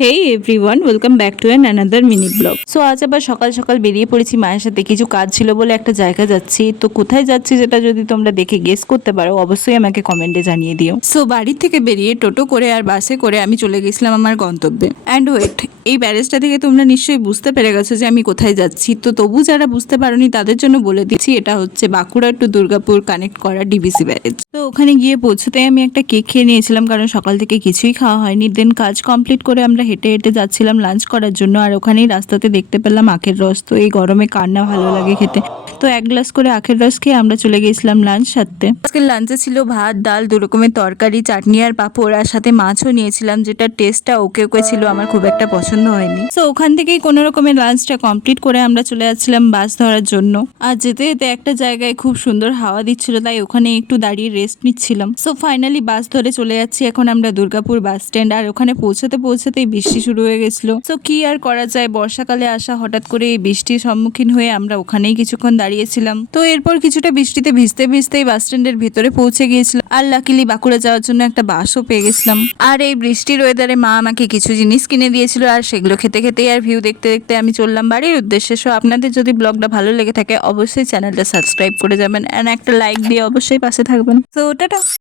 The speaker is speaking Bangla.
Hey everyone, welcome back to another mini blog. So আজ আবার সকাল সকাল বেরিয়ে পড়েছি মায়ের সাথে, কিছু কাজ ছিল বলে একটা জায়গা যাচ্ছি। তো কোথায় যাচ্ছি সেটা যদি তোমরা দেখে গেস করতে পারো অবশ্যই আমাকে কমেন্টে জানিয়ে দিও। সো বাড়ির থেকে বেরিয়ে টোটো করে আর বাসে করে আমি চলে গেছিলাম আমার গন্তব্যে। অ্যান্ড ওয়েট, এই ব্যারেজটা থেকে তোমরা নিশ্চয়ই বুঝতে পেরে গেছো যে আমি কোথায় যাচ্ছি। তো তবু যারা বুঝতে পারোনি তাদের জন্য বলে দিচ্ছি, এটা হচ্ছে বাঁকুড়া টু দুর্গাপুর কানেক্ট করা ডিবিসি ব্যারেজ। তো ওখানে গিয়ে পৌঁছতে আমি একটা কেক খেয়ে নিয়েছিলাম, কারণ সকাল থেকে কিছুই খাওয়া হয়নি। দেন কাজ কমপ্লিট করে আমরা হেঁটে হেঁটে যাচ্ছিলাম লাঞ্চ করার জন্য। আর ওখানেই রাস্তাতে দেখতে পেলাম আখের রস। তো এই গরমে কার না ভালো লাগে খেতে। তো এক গ্লাস করে আখের রস খেয়ে আমরা চলে গিয়েছিলাম লাঞ্চ সারতে। আজকের লাঞ্চে ছিল ভাত, ডাল, দু রকমের তরকারি, চাটনি আর পাঁপড়, আর সাথে মাছও নিয়েছিলাম, যেটা টেস্টটা ওকে ওকে ছিল, আমার খুব একটা পছন্দ হয়নি। তো ওখান থেকেই কোনো রকমের লাঞ্চটা কমপ্লিট করে আমরা চলে যাচ্ছিলাম বাস ধরার জন্য। আর যেতে যেতে একটা জায়গায় খুব সুন্দর হাওয়া দিচ্ছিল, তাই ওখানে একটু দাঁড়িয়ে রেস্ট নিচ্ছিলাম। সো ফাইনালি বাস ধরে চলে যাচ্ছি এখন আমরা দুর্গাপুর বাস স্ট্যান্ড। আর ওখানে পৌঁছাতে পৌঁছাতেই বৃষ্টি শুরু হয়ে গেছিলো। সো কি আর করা যায়, বর্ষাকালে আসা, হঠাৎ করে এই বৃষ্টির সম্মুখীন হয়ে আমরা ওখানেই কিছুক্ষণ দাঁড়িয়েছিলাম। তো এরপর কিছুটা বৃষ্টিতে ভিজতে ভিজতেই বাস স্ট্যান্ডের ভেতরে পৌঁছে গিয়েছিলাম। আর লাকিলি বাঁকুড়া যাওয়ার জন্য একটা বাসও পেয়ে গেছিলাম। আর এই বৃষ্টির ওয়েদারে মা আমাকে কিছু জিনিস কিনে দিয়েছিল, আর সেগুলো খেতে খেতেই আর ভিউ দেখতে দেখতে আমি চললাম বাড়ির উদ্দেশ্যে। সো আপনাদের যদি ব্লগটা ভালো লেগে থাকে অবশ্যই চ্যানেলটা সাবস্ক্রাইব করে যাবেন, এন্ড একটা লাইক দিয়ে অবশ্যই পাশে থাকবেন। তো টাটা।